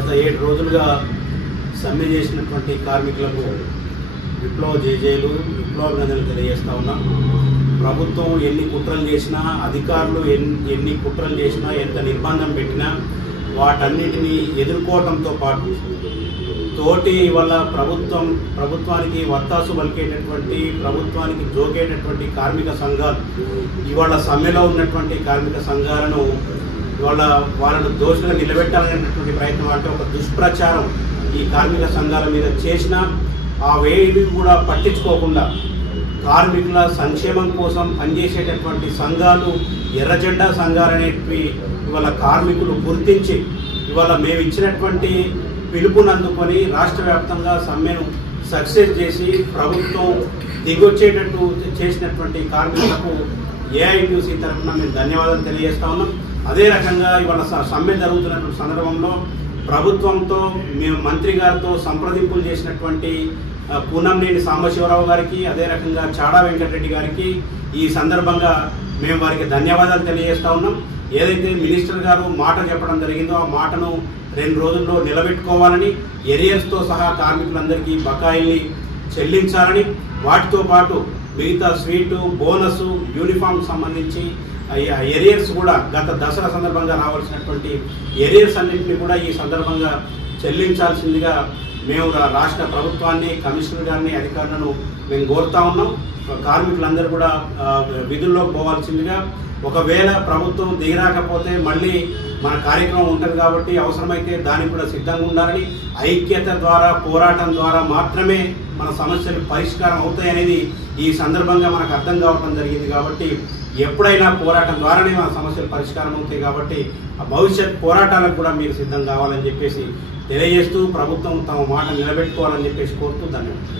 గత 7 రోజులుగా సమ్మె చేసినటువంటి కార్మికులకు విప్లవ జేజేలు విప్లవాభినందనలు తెలియజేస్తా ఉన్నాం. ప్రభుత్వం ఎన్ని కుట్రలు చేసినా, అధికారులు ఎన్ని కుట్రలు చేసినా, ఎంత నిర్బంధం పెట్టినా వాటన్నిటినీ ఎదుర్కోవడంతో పాటు తోటి వల్ల ప్రభుత్వానికి వత్తాసు పలికేటటువంటి, ప్రభుత్వానికి జోకేటటువంటి కార్మిక సంఘాలు ఇవాళ సమ్మెలో ఉన్నటువంటి కార్మిక సంఘాలను వాళ్ళను దోషులుగా నిలబెట్టాలనేటటువంటి ప్రయత్నం, అంటే ఒక దుష్ప్రచారం ఈ కార్మిక సంఘాల మీద చేసినా ఆ వేడి కూడా పట్టించుకోకుండా కార్మికుల సంక్షేమం కోసం పనిచేసేటటువంటి సంఘాలు, ఎర్రజెండా సంఘాలు అనేటివి ఇవాళ కార్మికులు గుర్తించి ఇవాళ మేము ఇచ్చినటువంటి పిలుపుని అందుకొని రాష్ట్ర వ్యాప్తంగా సమ్మెను సక్సెస్ చేసి ప్రభుత్వం దిగొచ్చేటట్టు చేసినటువంటి కార్మికులకు ఏఐటీయూసీ తరఫున మేము ధన్యవాదాలు తెలియజేస్తా ఉన్నాం. అదే రకంగా ఇవాళ సమ్మె జరుగుతున్నటువంటి సందర్భంలో ప్రభుత్వంతో మేము మంత్రి గారితో సంప్రదింపులు చేసినటువంటి పూనంనేని సాంబశివరావు గారికి, అదే రకంగా చాడా వెంకటరెడ్డి గారికి ఈ సందర్భంగా మేము వారికి ధన్యవాదాలు తెలియజేస్తా ఉన్నాం. ఏదైతే మినిస్టర్ గారు మాట చెప్పడం జరిగిందో ఆ మాటను 2 రోజుల్లో నిలబెట్టుకోవాలని, ఎరియర్స్తో సహా కార్మికులందరికీ బకాయిల్ని చెల్లించాలని, వాటితో పాటు మిగతా స్వీటు, బోనస్, యూనిఫామ్ సంబంధించి ఎరియర్స్ కూడా గత దసరా సందర్భంగా రావాల్సినటువంటి ఎరియర్స్ అన్నింటినీ కూడా ఈ సందర్భంగా చెల్లించాల్సిందిగా మేము రాష్ట్ర ప్రభుత్వాన్ని, కమిషనర్ గారిని, అధికారులను మేము కోరుతా ఉన్నాం. కార్మికులందరూ కూడా విధుల్లోకి పోవాల్సిందిగా, ఒకవేళ ప్రభుత్వం దిగరాకపోతే మళ్ళీ మన కార్యక్రమం ఉంటుంది కాబట్టి అవసరమైతే దానికి కూడా సిద్ధంగా ఉండాలని, ఐక్యత ద్వారా, పోరాటం ద్వారా మాత్రమే మన సమస్యలు పరిష్కారం అవుతాయనేది ఈ సందర్భంగా మనకు అర్థం కావడం జరిగింది. కాబట్టి ఎప్పుడైనా పోరాటం ద్వారానే మన సమస్యలు పరిష్కారం అవుతాయి. కాబట్టి ఆ భవిష్యత్ పోరాటాలకు కూడా మీరు సిద్ధం కావాలని చెప్పేసి తెలియజేస్తూ ప్రభుత్వం తమ మాట నిలబెట్టుకోవాలని చెప్పేసి కోరుతూ ధన్యవాదాలు.